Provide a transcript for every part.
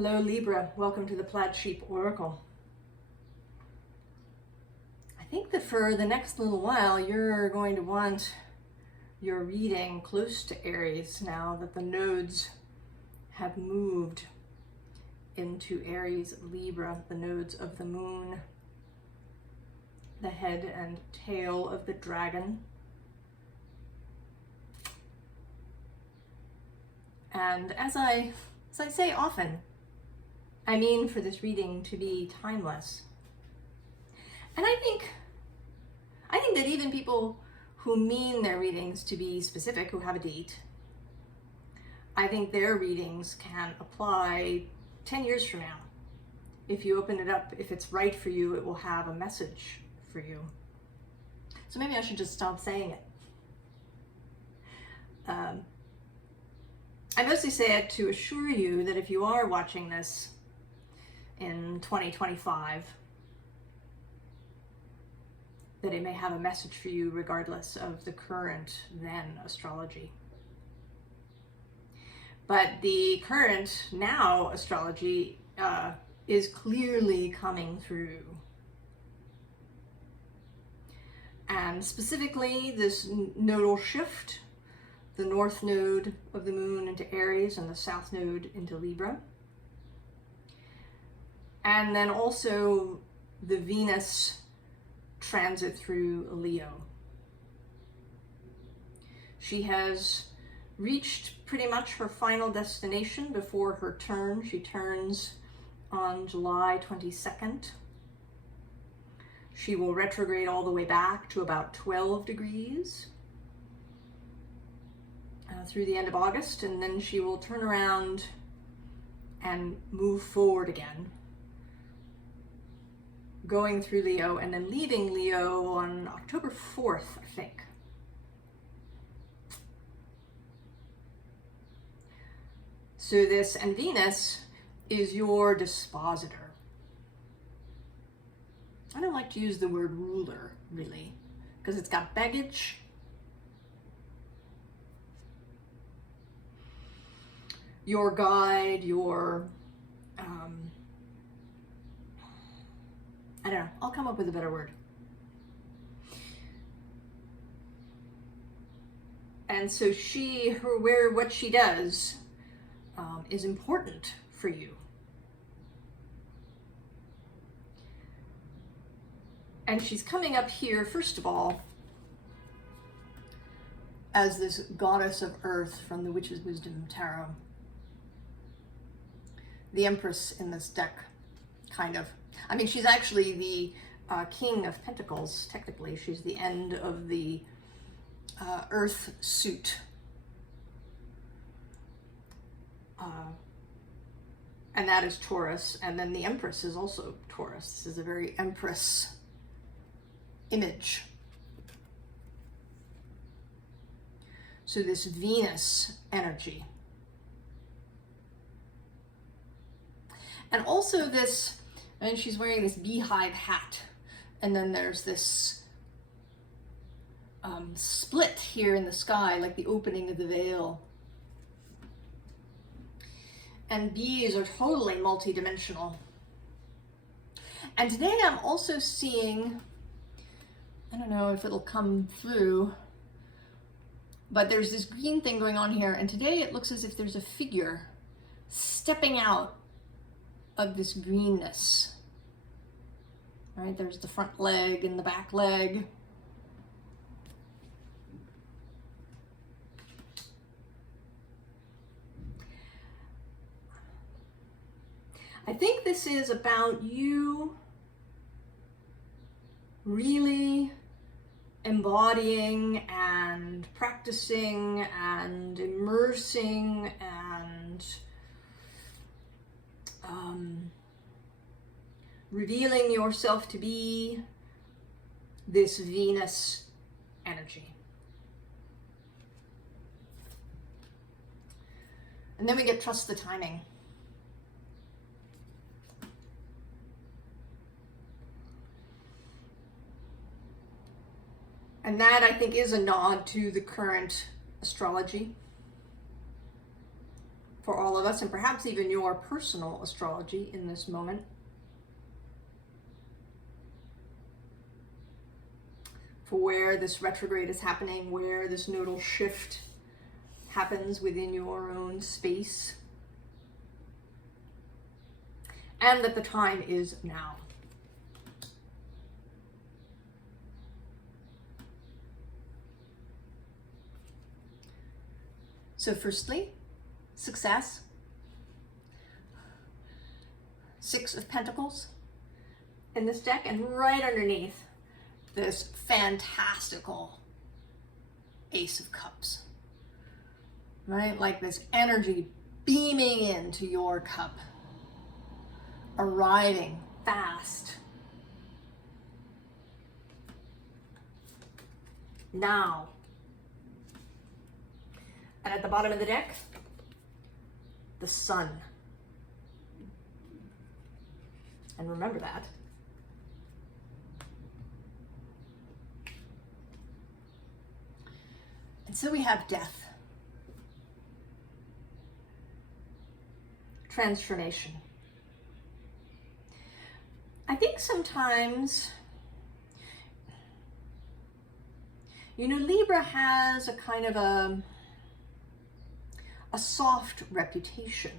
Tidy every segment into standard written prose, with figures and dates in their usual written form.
Hello Libra, welcome to the Plaid Oracle. I think that for the next little while you're going to want your reading close to Aries now that the nodes have moved into Aries Libra, the nodes of the moon, the head and tail of the dragon. And as I say often, I mean for this reading to be timeless. And I think that even people who mean their readings to be specific, who have a date, I think their readings can apply 10 years from now. If you open it up, if it's right for you, it will have a message for you. So maybe I should just stop saying it. I mostly say it to assure you that if you are watching this in 2025, that it may have a message for you regardless of the current then astrology. But the current now astrology is clearly coming through. And specifically this nodal shift, the north node of the moon into Aries and the south node into Libra. And then also the Venus transit through Leo. She has reached pretty much her final destination before her turn. She turns on July 22nd. She will retrograde all the way back to about 12 degrees through the end of August, and then she will turn around and move forward again, going through Leo and then leaving Leo on October 4th, I think. So this, and Venus is your dispositor. I don't like to use the word ruler, really, because it's got baggage. Your guide, your, I don't know, I'll come up with a better word. And so what she does is important for you. And she's coming up here, first of all, as this goddess of earth from the Witch's Wisdom Tarot. The Empress in this deck, kind of. I mean, she's actually the King of Pentacles, technically. She's the end of the Earth suit. And that is Taurus. And then the Empress is also Taurus. This is a very Empress image. So this Venus energy. And also this, and she's wearing this beehive hat. And then there's this split here in the sky, like the opening of the veil. And bees are totally multidimensional. And today I'm also seeing, I don't know if it'll come through, but there's this green thing going on here. And today it looks as if there's a figure stepping out of this greenness. All right, there's the front leg and the back leg. I think this is about you really embodying and practicing and immersing and revealing yourself to be this Venus energy. And then we get trust the timing. And that, I think, is a nod to the current astrology for all of us, and perhaps even your personal astrology in this moment. For where this retrograde is happening, where this nodal shift happens within your own space. And that the time is now. So firstly, success. 6 of Pentacles in this deck, and right underneath this fantastical Ace of Cups. Right? Like this energy beaming into your cup, arriving fast. Now. And at the bottom of the deck, the Sun. And remember that. And so we have death. Transformation. I think sometimes, Libra has a kind of a soft reputation.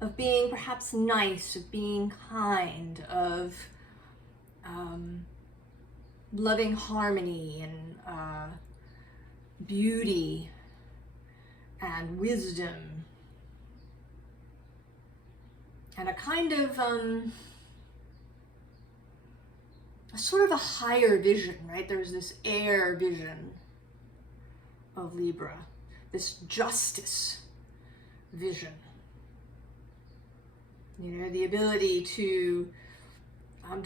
Of being perhaps nice, of being kind, of loving harmony and beauty and wisdom, and a kind of a sort of a higher vision, right? There's this air vision of Libra, this justice vision. The ability to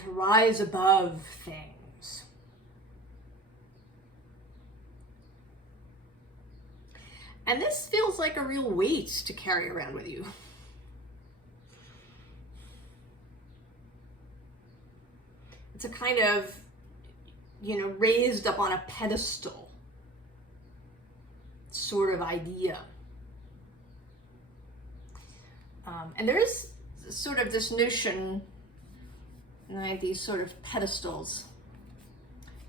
rise above things. And this feels like a real weight to carry around with you. It's a kind of, raised up on a pedestal sort of idea. And there is sort of this notion, right, these sort of pedestals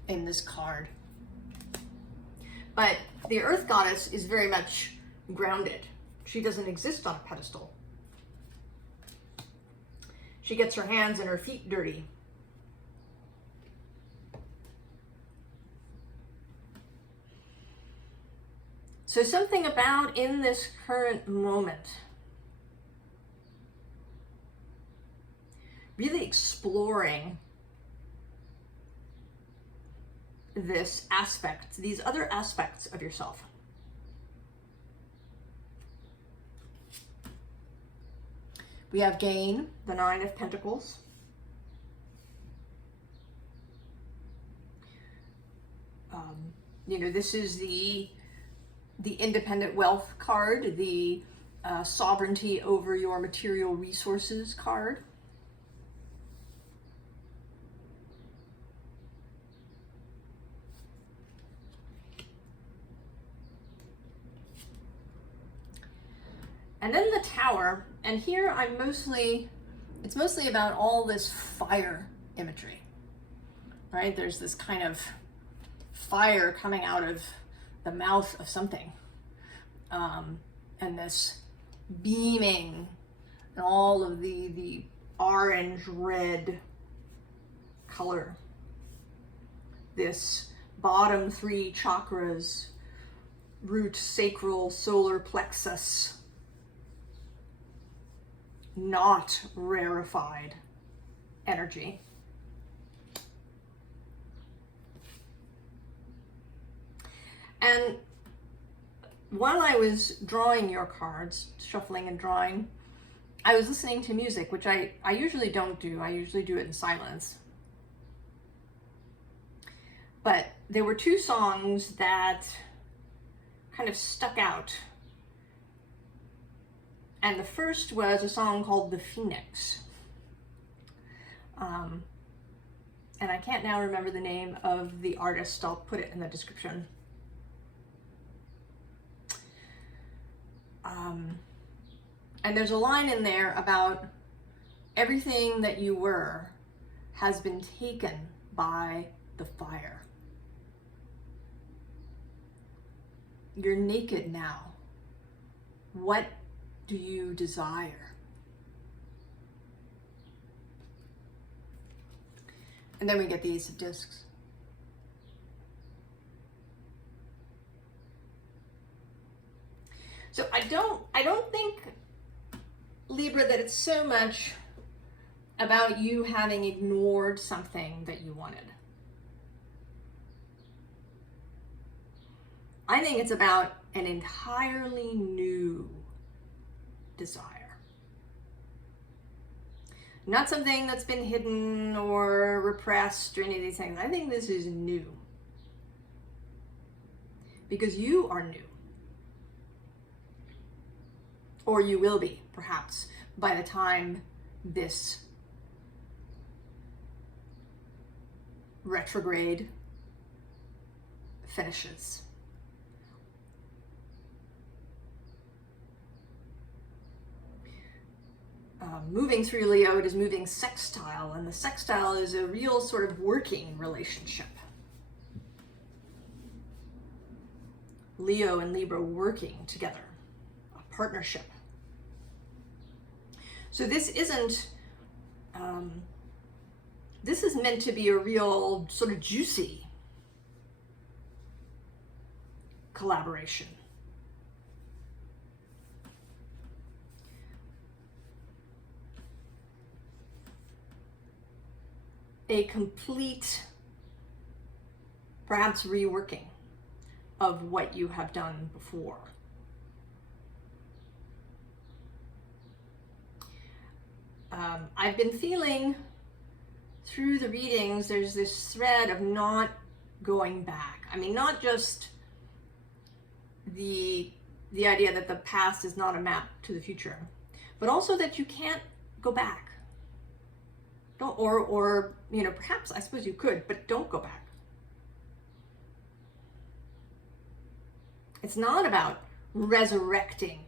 in this card. But the Earth Goddess is very much grounded. She doesn't exist on a pedestal. She gets her hands and her feet dirty. So something about in this current moment, really exploring this aspect, these other aspects of yourself. We have gain, the 9 of Pentacles. This is the independent wealth card, the sovereignty over your material resources card. And then the Tower, and here it's mostly about all this fire imagery, right? There's this kind of fire coming out of the mouth of something, and this beaming, and all of the orange-red color. This bottom 3 chakras, root, sacral, solar plexus, not rarefied energy. And while I was drawing your cards, shuffling and drawing, I was listening to music, which I usually don't do. I usually do it in silence. But there were 2 songs that kind of stuck out. And the first was a song called The Phoenix. and I can't now remember the name of the artist. I'll put it in the description. And there's a line in there about everything that you were has been taken by the fire. You're naked now. What do you desire? And then we get the Ace of Discs. So I don't think, Libra, that it's so much about you having ignored something that you wanted. I think it's about an entirely new desire. Not something that's been hidden or repressed or any of these things. I think this is new. Because you are new. Or you will be, perhaps, by the time this retrograde finishes. Moving through Leo, it is moving sextile, and the sextile is a real sort of working relationship. Leo and Libra working together, a partnership. So this isn't, this is meant to be a real sort of juicy collaboration. A complete, perhaps reworking of what you have done before. I've been feeling through the readings, there's this thread of not going back. I mean, not just the idea that the past is not a map to the future, but also that you can't go back. Don't, or you know, perhaps, I suppose you could, but don't go back. It's not about resurrecting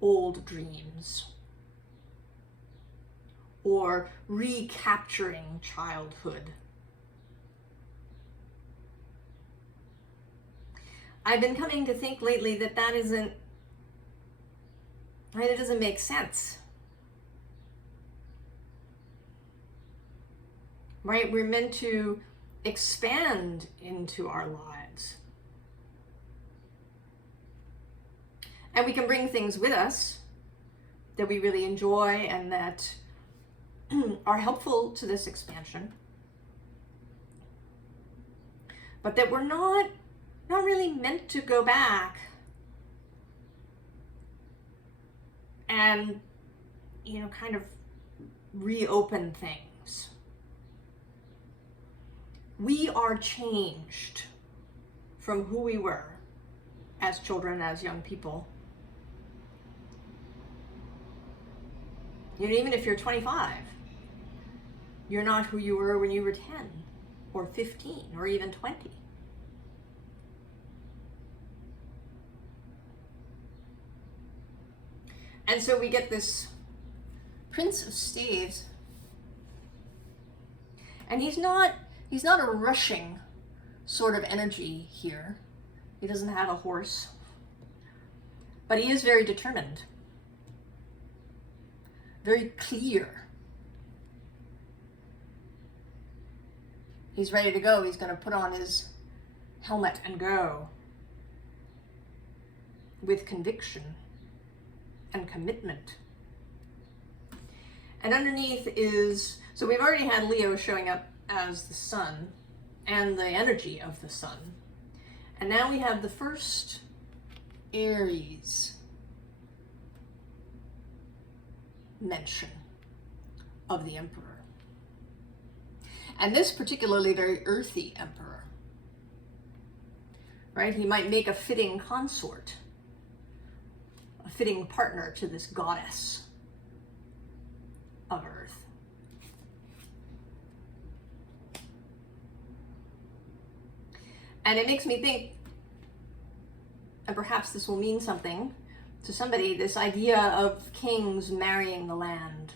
old dreams or recapturing childhood. I've been coming to think lately that it doesn't make sense. Right? We're meant to expand into our lives. And we can bring things with us that we really enjoy and that are helpful to this expansion. But that we're not really meant to go back and, you know, kind of reopen things. We are changed from who we were as children, as young people. You know, even if you're 25, you're not who you were when you were 10 or 15 or even 20. And so we get this Prince of Staves, and he's not a rushing sort of energy here. He doesn't have a horse, but he is very determined, very clear. He's ready to go. He's going to put on his helmet and go with conviction and commitment. And underneath is, so we've already had Leo showing up as the sun and the energy of the sun. And now we have the first Aries mention of the Emperor. And this particularly very earthy Emperor, right? He might make a fitting consort, a fitting partner to this goddess of Earth. And it makes me think, and perhaps this will mean something to somebody, this idea of kings marrying the land.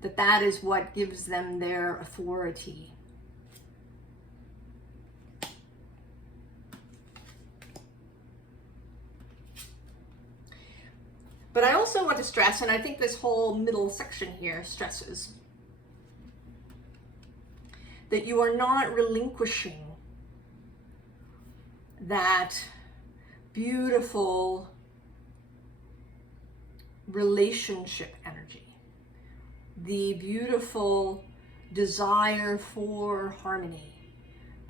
That is what gives them their authority. But I also want to stress, and I think this whole middle section here stresses, that you are not relinquishing that beautiful relationship energy, the beautiful desire for harmony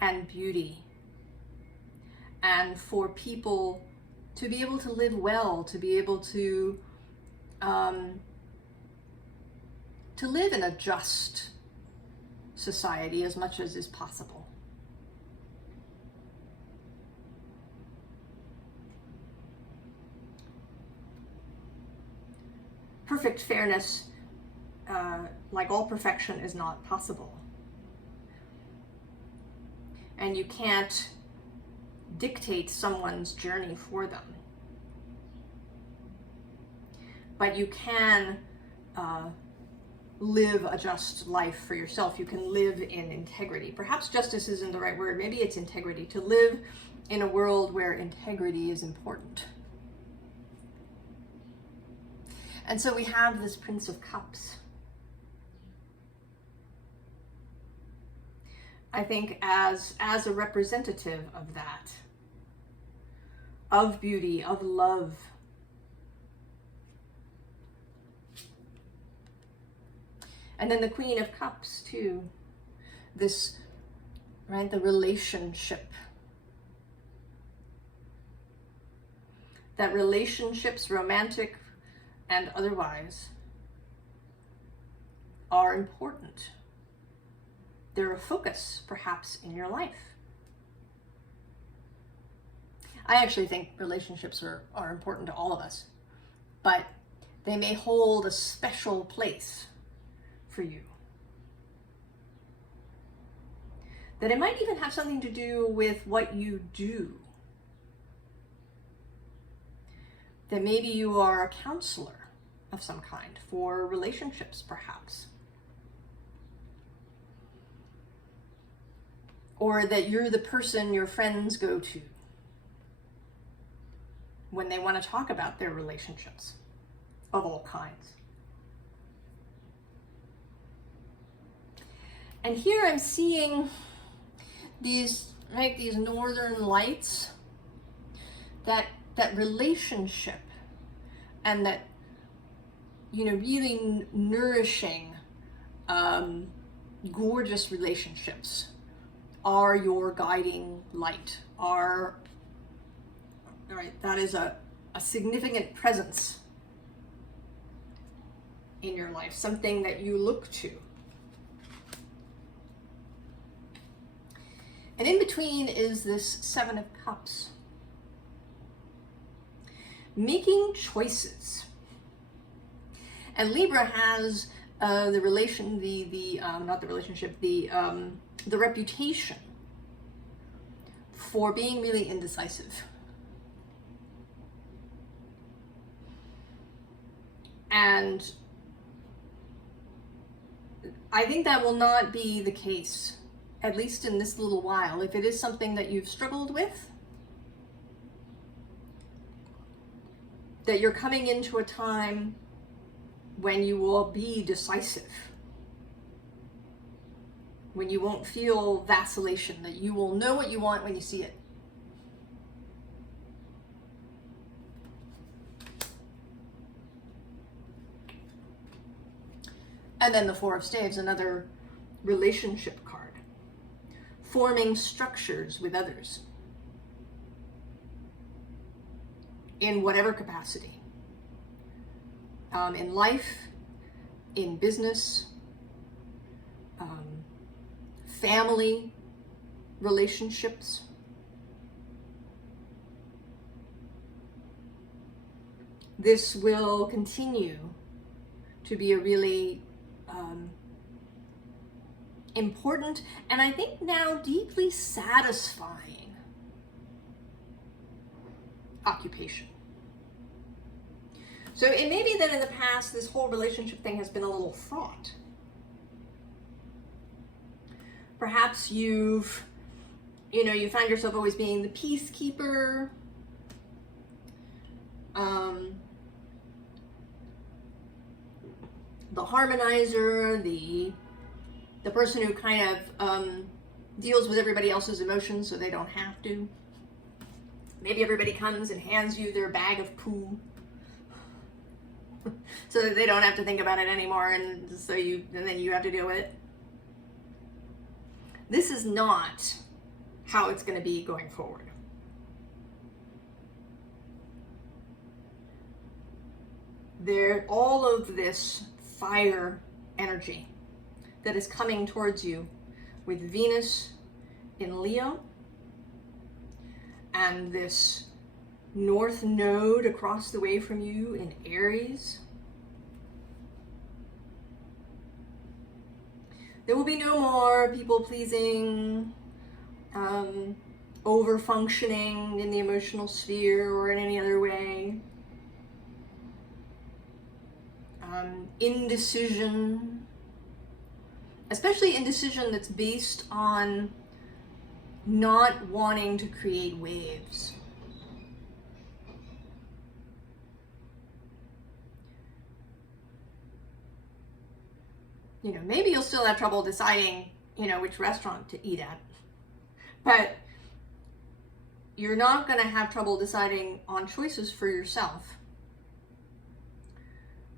and beauty, and for people to be able to live well, to be able to live in a just society as much as is possible. Perfect fairness, like all perfection, is not possible. And you can't dictate someone's journey for them. But you can live a just life for yourself. You can live in integrity. Perhaps justice isn't the right word. Maybe it's integrity. To live in a world where integrity is important. And so we have this Prince of Cups. I think as a representative of that, of beauty, of love. And then the Queen of Cups too. This, right, the relationship. That relationships, romantic and otherwise, are important. They're a focus, perhaps, in your life. I actually think relationships are important to all of us, but they may hold a special place for you. That it might even have something to do with what you do. That maybe you are a counselor of some kind for relationships, perhaps. Or that you're the person your friends go to when they want to talk about their relationships of all kinds. And here I'm seeing these, right, these northern lights, that relationship, and that, you know, really nourishing, gorgeous relationships are your guiding light, are, all right, that is a significant presence in your life, something that you look to. And in between is this Seven of Cups. Making choices. And Libra has the reputation for being really indecisive. And I think that will not be the case, at least in this little while. If it is something that you've struggled with, that you're coming into a time when you will be decisive, when you won't feel vacillation, that you will know what you want when you see it. And then the Four of Staves, another relationship card. Forming structures with others in whatever capacity. In life, in business, family relationships. This will continue to be a really important, and I think now deeply satisfying occupation. So it may be that in the past, this whole relationship thing has been a little fraught. Perhaps you find yourself always being the peacekeeper, the harmonizer, the person who kind of deals with everybody else's emotions so they don't have to. Maybe everybody comes and hands you their bag of poo so that they don't have to think about it anymore, and then you have to deal with it. This is not how it's going to be going forward. All of this fire energy that is coming towards you with Venus in Leo and this North Node across the way from you in Aries. There will be no more people-pleasing, over-functioning in the emotional sphere or in any other way. Indecision, especially indecision that's based on not wanting to create waves. Maybe you'll still have trouble deciding, which restaurant to eat at, but you're not going to have trouble deciding on choices for yourself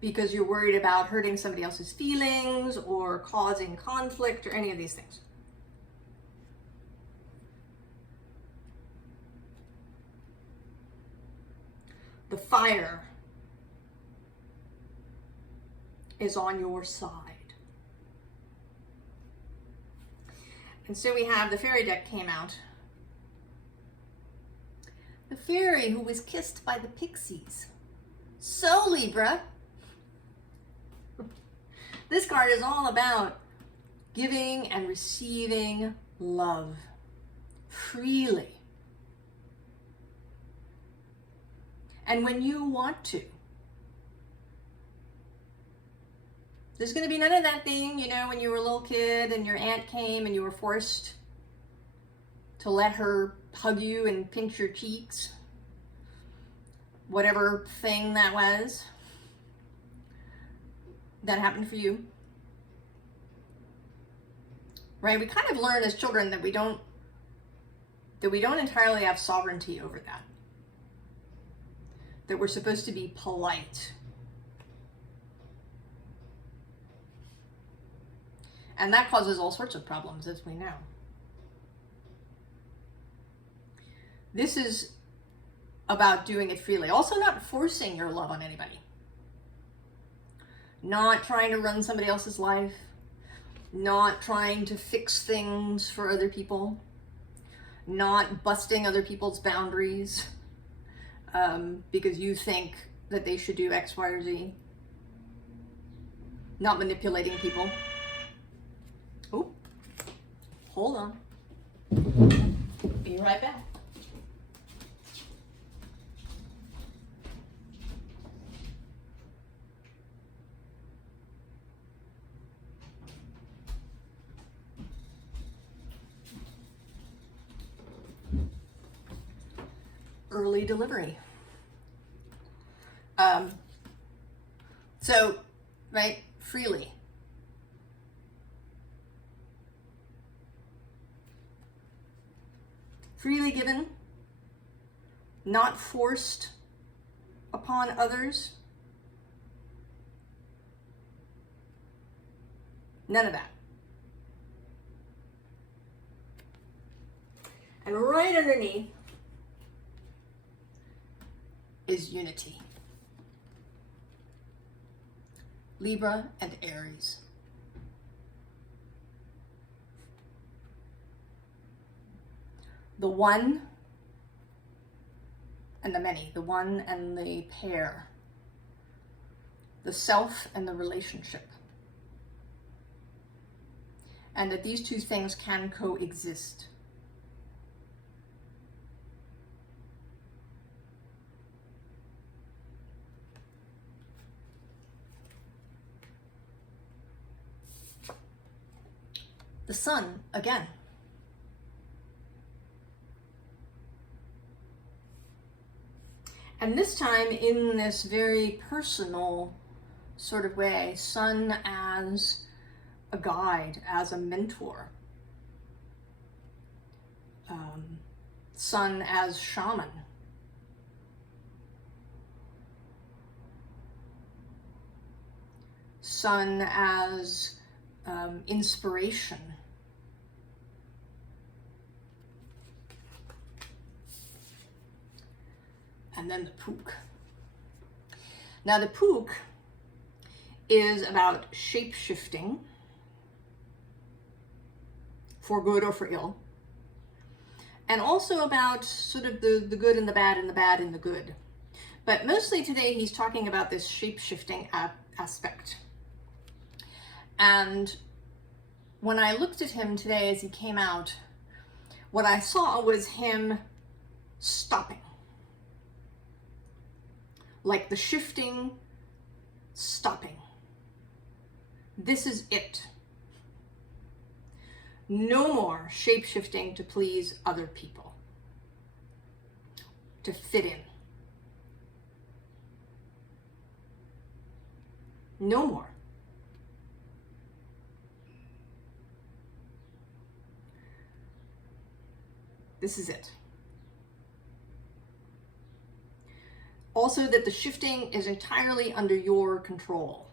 because you're worried about hurting somebody else's feelings or causing conflict or any of these things. The fire is on your side. And so we have the fairy deck came out. The fairy who was kissed by the pixies. So Libra, this card is all about giving and receiving love freely. And when you want to. There's going to be none of that thing, when you were a little kid and your aunt came and you were forced to let her hug you and pinch your cheeks. Whatever thing that was. That happened for you. Right? We kind of learn as children that we don't entirely have sovereignty over that. That we're supposed to be polite. And that causes all sorts of problems, as we know. This is about doing it freely. Also not forcing your love on anybody. Not trying to run somebody else's life. Not trying to fix things for other people. Not busting other people's boundaries because you think that they should do X, Y, or Z. Not manipulating people. Oh, hold on. Be right back. Early delivery. So, right, freely. Freely given, not forced upon others. None of that. And right underneath is unity. Libra and Aries. The one and the many, the one and the pair, the self and the relationship. and that these two things can coexist. The Sun, again. And this time in this very personal sort of way, Sun as a guide, as a mentor. Sun as shaman. Sun as inspiration. And then the Pook. Now the Pook is about shape-shifting, for good or for ill, and also about sort of the good and the bad and the bad and the good. But mostly today he's talking about this shape-shifting aspect. And when I looked at him today as he came out, what I saw was him stopping. Like the shifting, stopping. This is it. No more shape-shifting to please other people, to fit in. No more. This is it. Also that the shifting is entirely under your control.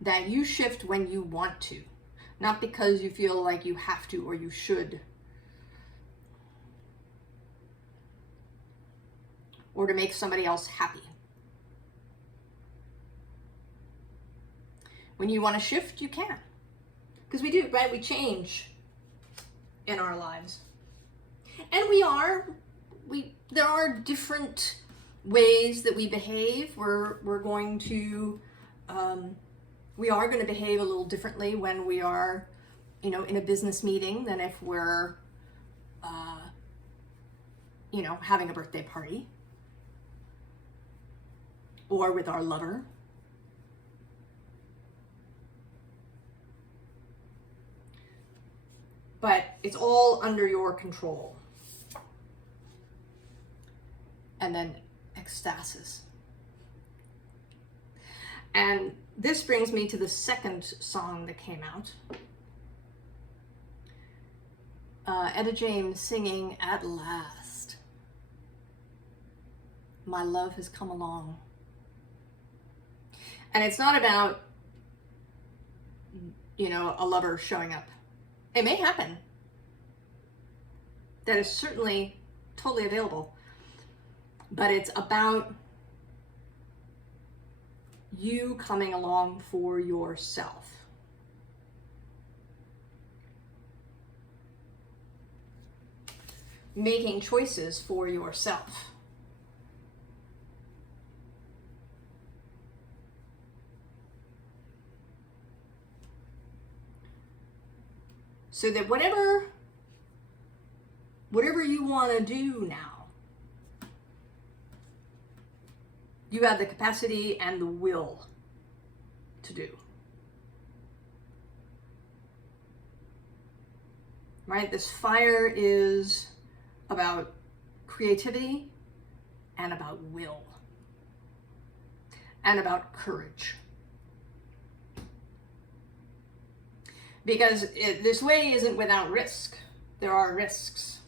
That you shift when you want to, not because you feel like you have to or you should, or to make somebody else happy. When you want to shift, you can. Because we do, right? We change in our lives. And there are different ways that we behave. We are going to behave a little differently when we are, in a business meeting than if we're, having a birthday party or with our lover. But it's all under your control. And then ecstasis. And this brings me to the second song that came out. Etta James singing At Last. My love has come along. And it's not about, a lover showing up. It may happen. That is certainly totally available. But it's about you coming along for yourself. Making choices for yourself. So that whatever you want to do now, you have the capacity and the will to do. Right? This fire is about creativity and about will and about courage. Because this way isn't without risk. There are risks.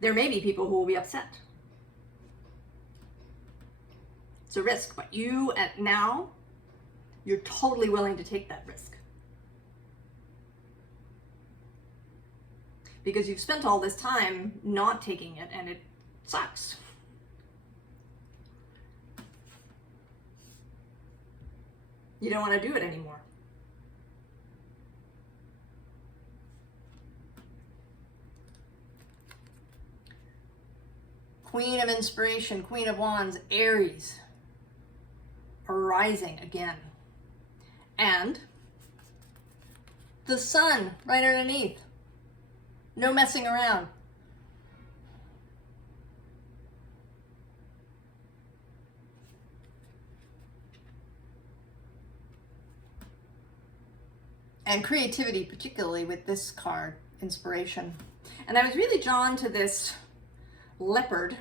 There may be people who will be upset. It's a risk, but you now, you're totally willing to take that risk. Because you've spent all this time not taking it and it sucks. You don't want to do it anymore. Queen of Inspiration, Queen of Wands, Aries, arising again. And the Sun right underneath. No messing around. And creativity, particularly with this card, Inspiration. And I was really drawn to this leopard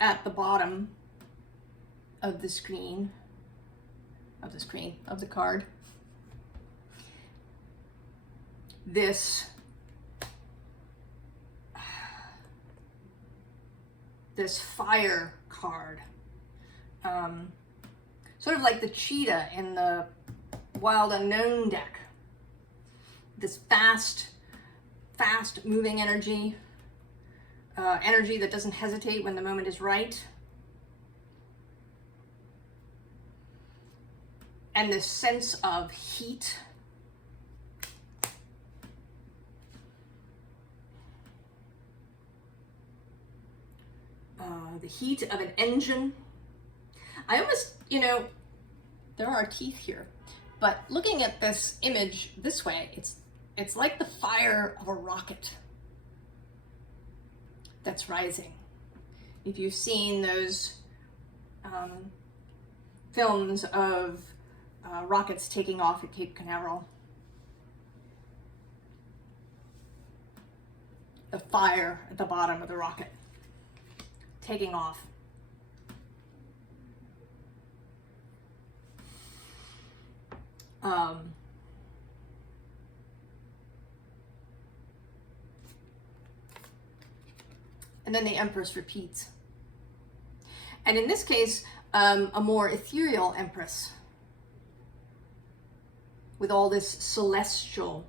at the bottom of the screen, of the card. This fire card, sort of like the cheetah in the Wild Unknown deck. This fast moving energy, energy that doesn't hesitate when the moment is right. And this sense of heat. The heat of an engine. I almost, there are teeth here, but looking at this image this way, it's like the fire of a rocket that's rising. If you've seen those films of rockets taking off at Cape Canaveral, the fire at the bottom of the rocket taking off. And then the Empress repeats. And in this case, a more ethereal Empress with all this celestial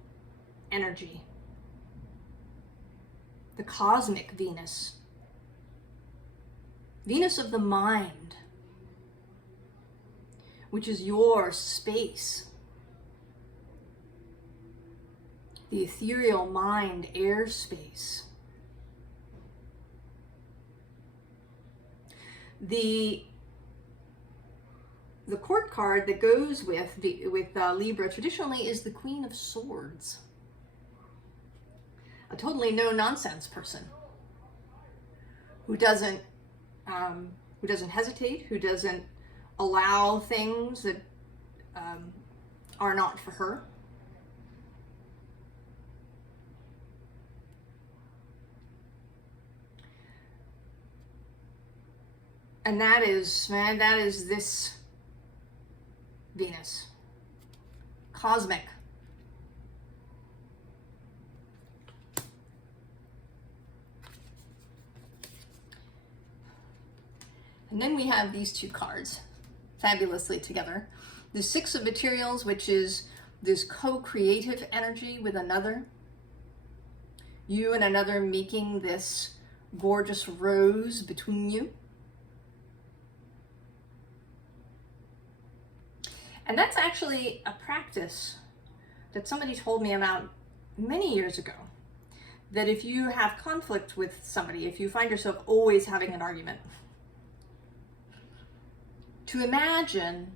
energy. The cosmic Venus. Venus of the mind, which is your space. The ethereal mind airspace. The court card that goes with Libra traditionally is the Queen of Swords. A totally no-nonsense person who doesn't hesitate, who doesn't allow things that are not for her. And that is this Venus. Cosmic. And then we have these two cards fabulously together. The Six of Materials, which is this co-creative energy with another. You and another making this gorgeous rose between you. And that's actually a practice that somebody told me about many years ago. That if you have conflict with somebody, if you find yourself always having an argument, to imagine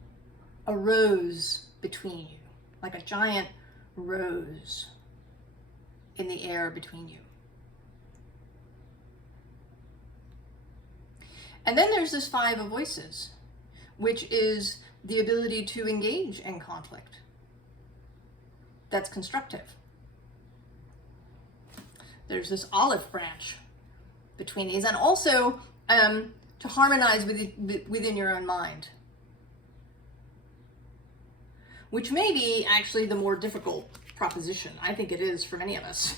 a rose between you, like a giant rose in the air between you. And then there's this Five of Voices, which is the ability to engage in conflict that's constructive. There's this olive branch between these, and also to harmonize within your own mind, which may be actually the more difficult proposition. I think it is for many of us.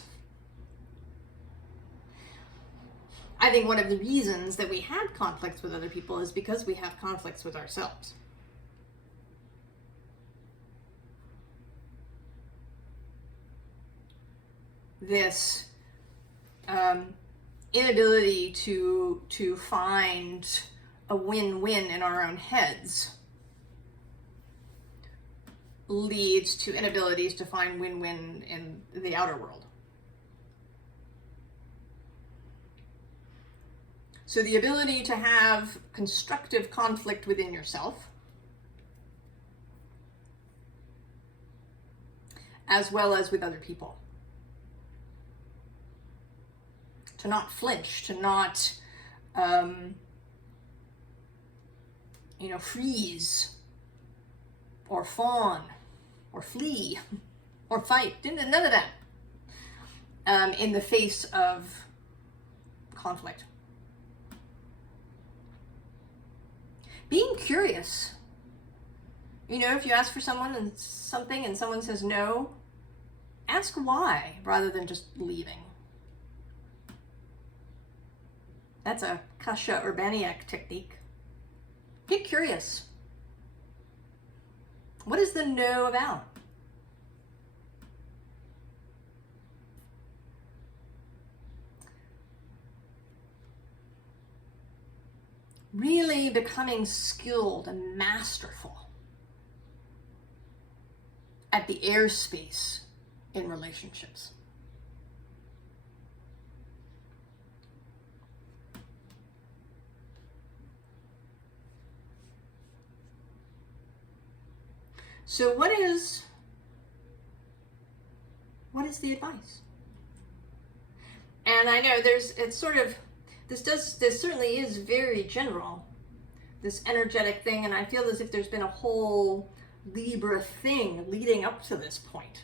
I think one of the reasons that we have conflicts with other people is because we have conflicts with ourselves. This inability to find a win-win in our own heads leads to inabilities to find win-win in the outer world. So the ability to have constructive conflict within yourself, as well as with other people. To not flinch, to not, freeze, or fawn, or flee, or fight. None of that in the face of conflict. Being curious. If you ask for someone and something and someone says no, ask why rather than just leaving. That's a Kasha Urbaniak technique. Get curious. What is the no about? Really becoming skilled and masterful at the airspace in relationships. So what is the advice? And I know this certainly is very general, this energetic thing, and I feel as if there's been a whole Libra thing leading up to this point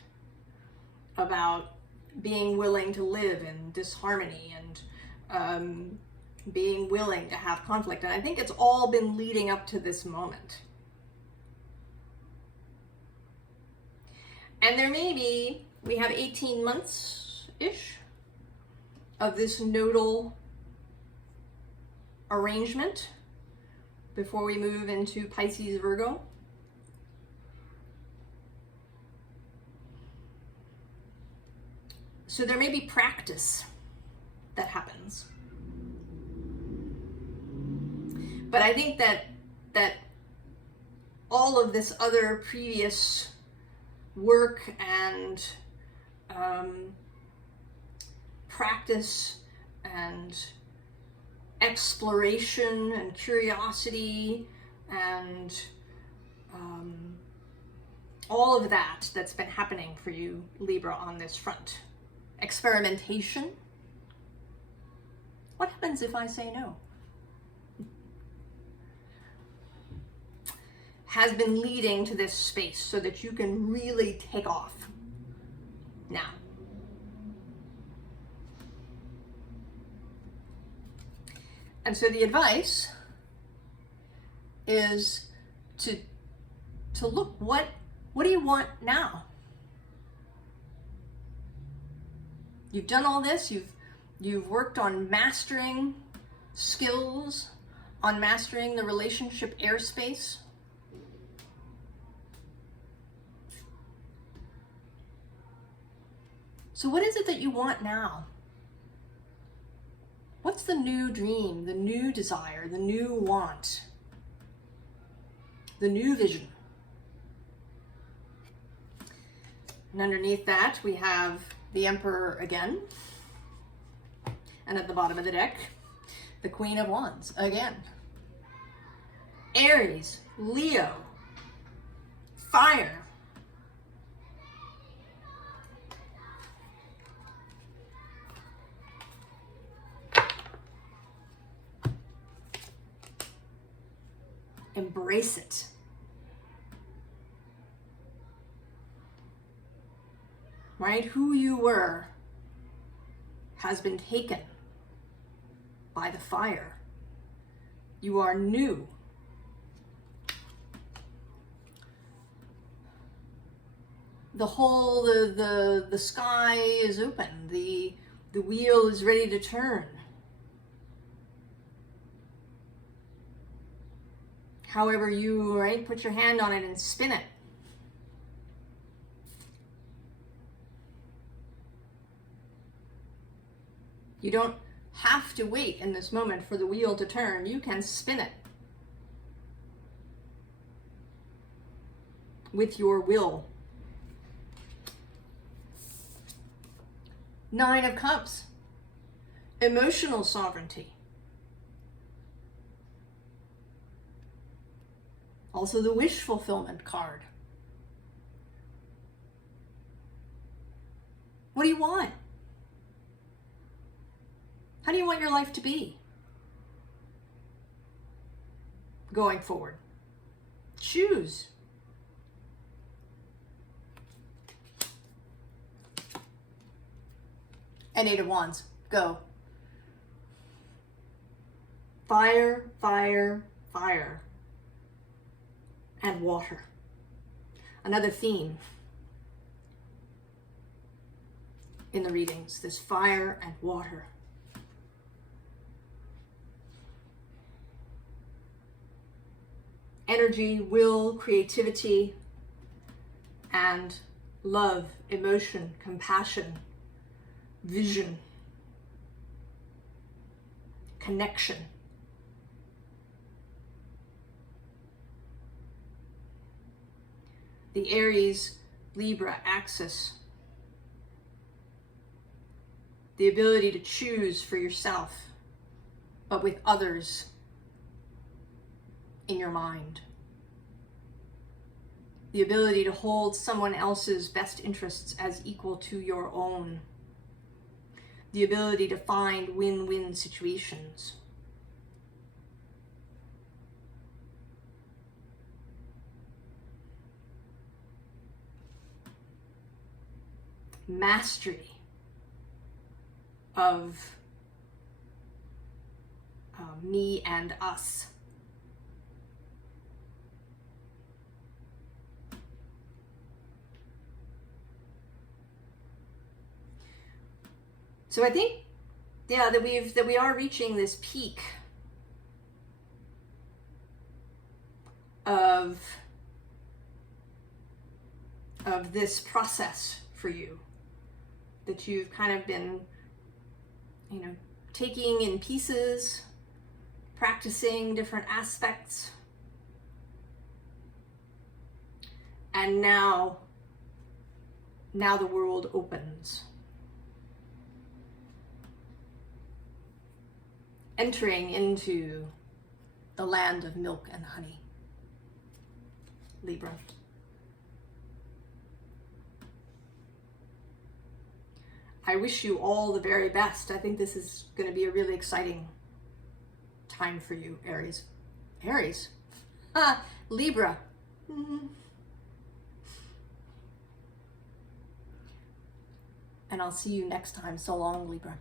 about being willing to live in disharmony and being willing to have conflict. And I think it's all been leading up to this moment. And there may be, we have 18 months-ish of this nodal arrangement before we move into Pisces, Virgo. So there may be practice that happens. But I think that all of this other previous work and practice and exploration and curiosity and all of that's been happening for you, Libra, on this front. Experimentation. What happens if I say no? Has been leading to this space so that you can really take off now. And so the advice is to look, what do you want now? You've done all this, you've worked on mastering skills, on mastering the relationship airspace. So what is it that you want now? What's the new dream, the new desire, the new want, the new vision? And underneath that, we have the Emperor again. And at the bottom of the deck, the Queen of Wands again. Aries, Leo, fire. Embrace it. Right? Who you were has been taken by the fire. You are new. The sky is open. The wheel is ready to turn. However you, right, put your hand on it and spin it. You don't have to wait in this moment for the wheel to turn. You can spin it with your will. 9 of Cups, emotional sovereignty. Also the wish fulfillment card. What do you want? How do you want your life to be going forward? Choose. And Eight of Wands. Go. Fire, fire, fire. And water. Another theme in the readings, this fire and water. Energy, will, creativity, and love, emotion, compassion, vision, connection. The Aries, Libra axis. The ability to choose for yourself, but with others in your mind. The ability to hold someone else's best interests as equal to your own. The ability to find win-win situations. Mastery of me and us. So I think, yeah, that we are reaching this peak of this process for you, that you've kind of been, taking in pieces, practicing different aspects, and now the world opens. Entering into the land of milk and honey. Libra. I wish you all the very best. I think this is going to be a really exciting time for you, Aries. Aries? Libra. And I'll see you next time. So long, Libra.